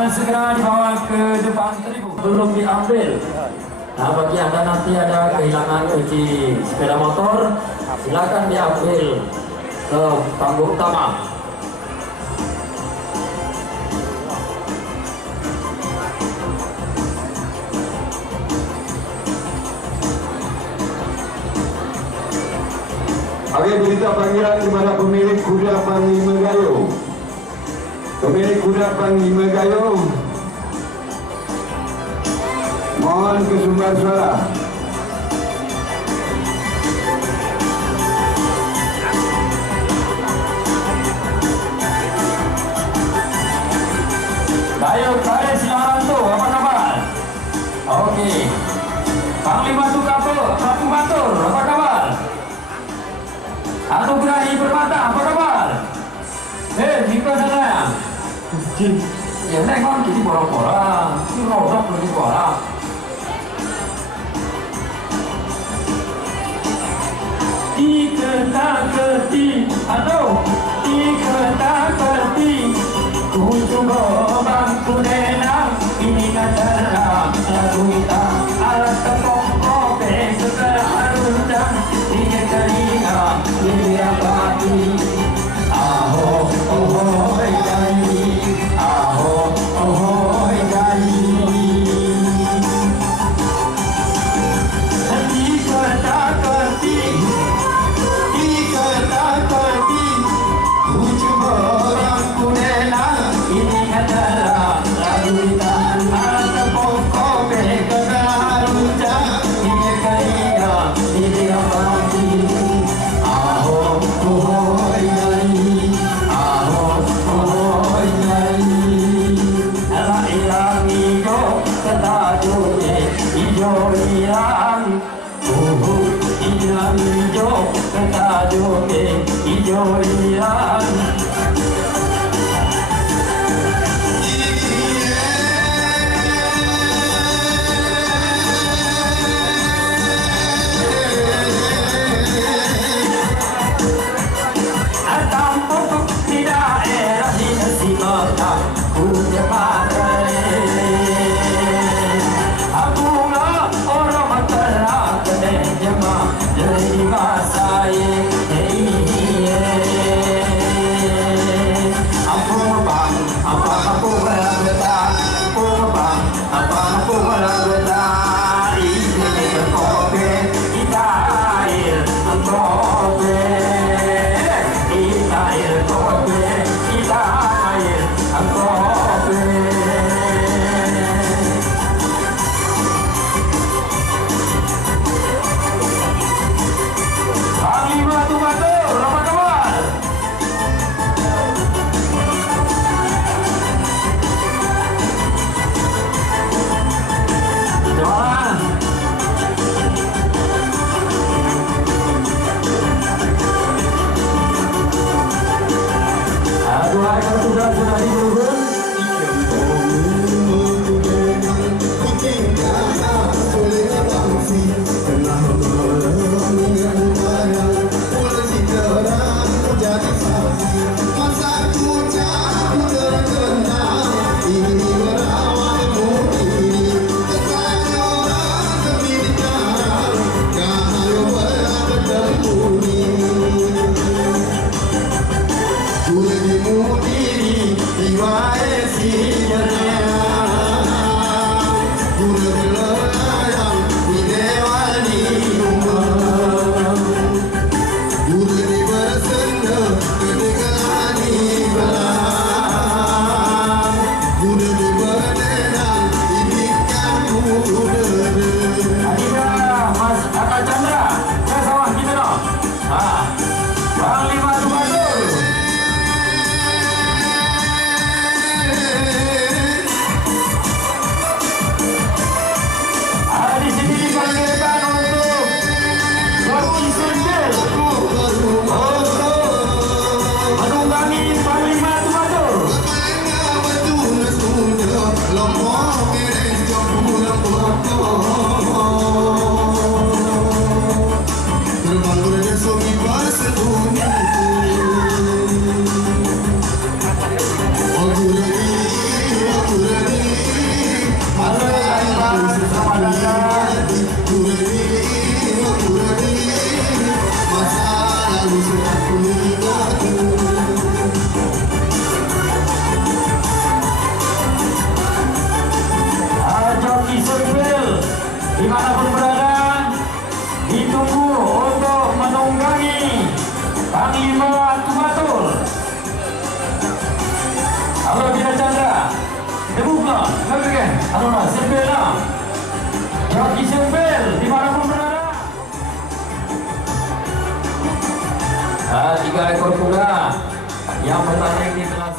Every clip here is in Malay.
Silakan segera dibawa ke depan tribun. Belum diambil. Nah, bagi anda nanti ada kehilangan kunci sepeda motor, silakan diambil ke panggung utama. Oke, berita panggilan kepada pemilik kuda Panglima Gayo. Pemilik kuda Panglima Gayo, mohon ke sumber suara. Gayo Kare Silaranto, apa kabar? Oke. Panglima Tukapo, Prabu Batur, apa kabar? Anugrahi Permata, apa kabar? Jika sana ya nengok jadi borak-borak, ini rodok lebih borak. Diketa-keti, aduh, diketa-keti, ku coba bangku nenang, ini adalah lagu hitam, alat tepung kopi, segala harundang, diketa-liga, dilihat-hati. Aho, ohoi gai, aho, ohoi gai. Diketa-keti, diketa-keti, ku coba bangku nenang, ini adalah lagu hitam, alat tepung kopi, segala harundang, diketa-liga, dilihat-hati. Aho, ohoi gai. Why? penonton, ngegeng, anu sempel lah, joki sempel dimanapun berada. 3 ekor kuda yang bertanding di kelas.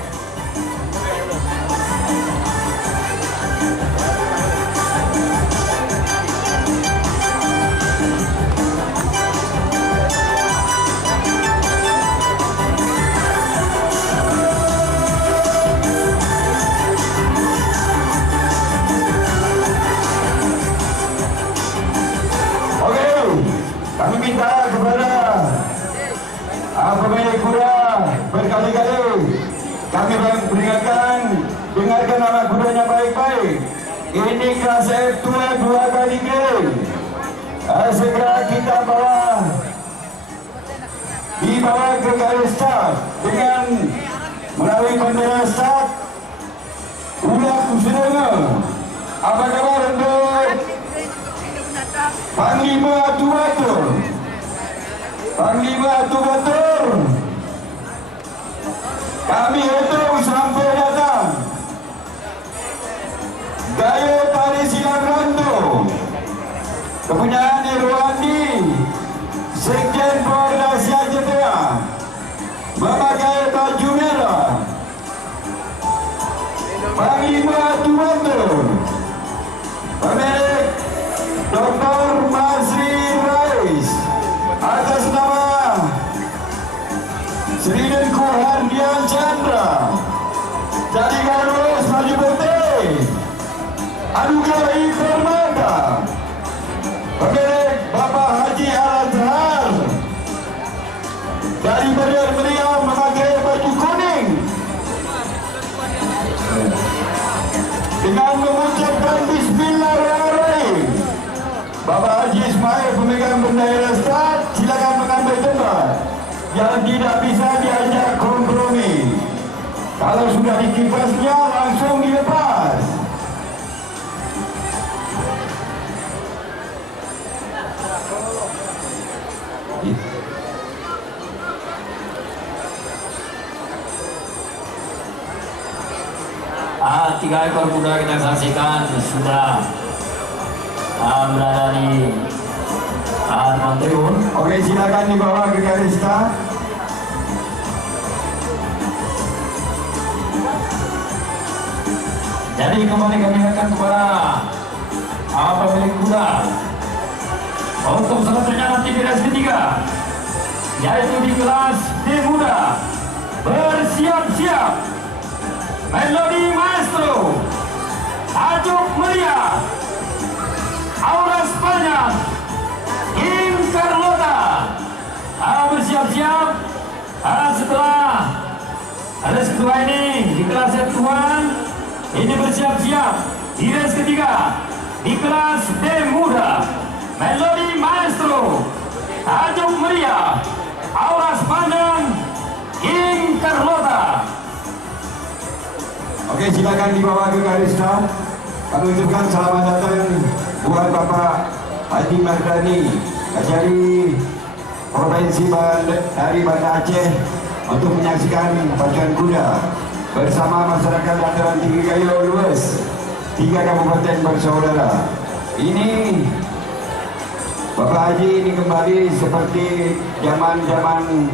Kami minta kepada pemilik kuda berkali-kali kami peringatkan, dengarkan anak kudanya baik-baik. Ini kelas F2 2 kali geng. Segera kita dibawa ke garis start dengan melalui bendera start. Udah kusedanga. Apa kabar untuk Panglima Atu Batur? Panglima Atu Batur, kami hitung sampai datang. Gaya tari silang rantu kepunyaan Irwandi, Sekjen Koordinasi Jepang, memakai baju merah. Panglima Atu Batur, pemilik Dr. Masri Rais, atas nama Sri Dengku Hardian Chandra, jadi Garus Maju Putih, Anugerahi Permata, pemilik Bapak Haji Al-Azhar, dari beliau memakai baju kuning, dengan mengucapkan Bismillahirrahmanirrahim. Bapak Haji Ismail pemegang bendera start, silakan mengambil tempat. Yang tidak bisa diajak kompromi, kalau sudah dikipasnya langsung dilepas. Tiga ekor kuda kita saksikan sudah berada di depan tribun. Oke, silakan dibawa ke garis start. Jadi kembali kami akan kepada pemilik kuda untuk selanjutnya nanti di race ketiga, yaitu di kelas D muda. Bersiap-siap Melodi Maestro, Tajuk Mulia, Aura Spanya, King Carlota. Bersiap-siap setelah race kedua ini di kelas F1. Ini bersiap-siap di race ketiga di kelas D muda. Melodi Maestro, Tajuk Mulia, Aura Spanya, King Carlota. Oke, silakan dibawa ke garis start. Kami ucapkan selamat datang buat Bapak Haji Mardani dari Provinsi dari Banda Aceh untuk menyaksikan pacuan kuda bersama masyarakat Dataran Tinggi Gayo Lues, 3 kabupaten bersaudara. Ini Bapak Haji ini kembali seperti zaman-zaman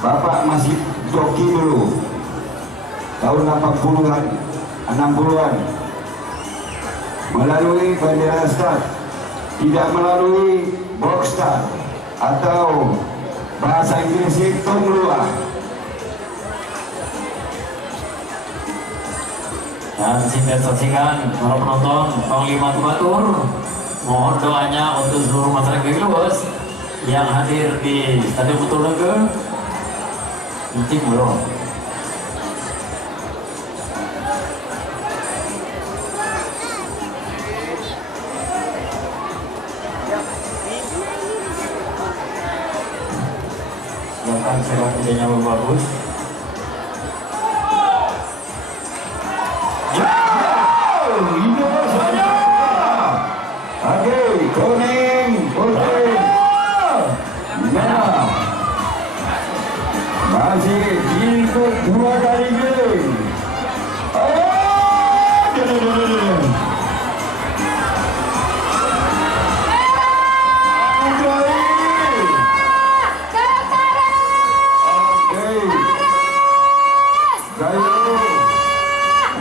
Bapak masih joki dulu, tahun 80-an, 60-an, melalui bendera start, tidak melalui box start atau bahasa Inggris hitung luar. Dan singkat saksikan para penonton Panglima Atu Batur, mohon doanya untuk seluruh masyarakat Lues yang hadir di Stadion Bojonegoro. Incik belum. Silakan serah kerjanya bagus. Oke, kuning, putih, merah. Masih ikut 2 kali geng. Oh,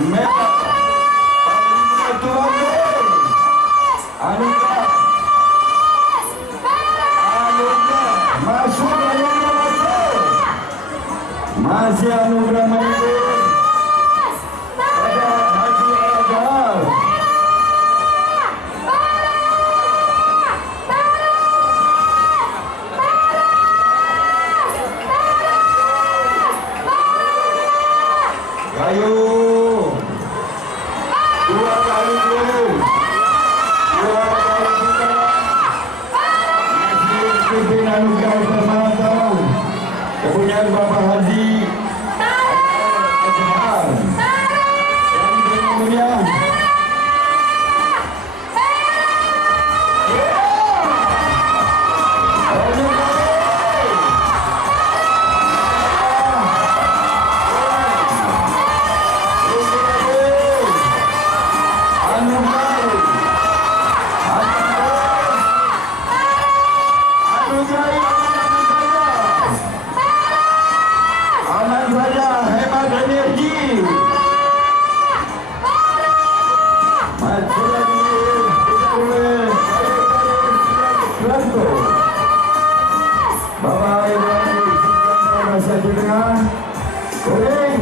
merah. Panglima Tuan Gol. Anugrah. Anugrah. Masuk anugrah masuk. Masih anugerah mengikut. Pada Haji Azhar. Gayo. Dua kali dulu. Dua kali juga. Masih pimpin anugerah bersama tahun. Kepunyaan Bapak Haji Azhar. Yang berikutnya. Aman saja, hebat energi. Maju lagi, Bapak Ibu masih di tengah. Kuning.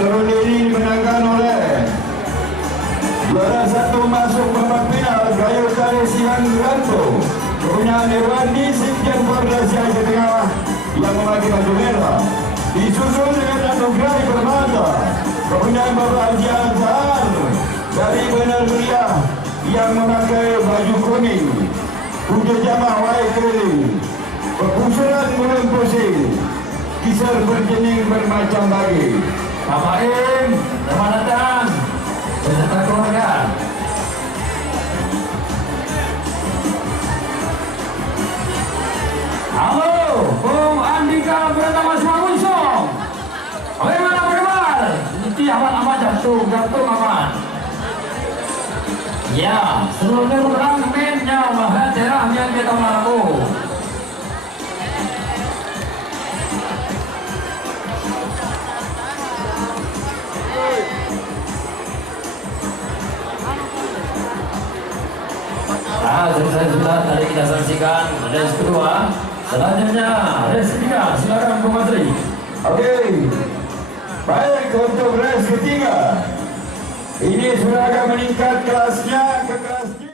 Turun ini dimenangkan oleh juara satu masuk babak final Gayo Kare Sihan Ranto. Kepunyaan Irwandi Sikjan Fardasi Aceh Tengah yang memakai baju merah. Disusul dengan anugerah permata kepunyaan Bapak Haji Azhar dari Benar Meriah yang memakai baju kuning. Puja jamaah wae keliling. Perpustakaan belum pusing. Kisar berjening bermacam bagi. Bapak Im, selamat datang beserta keluarga. Halo, Bung Andika Pratama Swagunsong. Bagaimana kabar? Ini aman jantung aman. Ya, seluruh orang mennya maha cerahnya kita mampu. Selesai sudah tadi kita saksikan race kedua. Selanjutnya race ketiga. Silakan Bung Menteri. Oke. Baik, untuk race ketiga. Ini sudah akan meningkat kelasnya ke kelas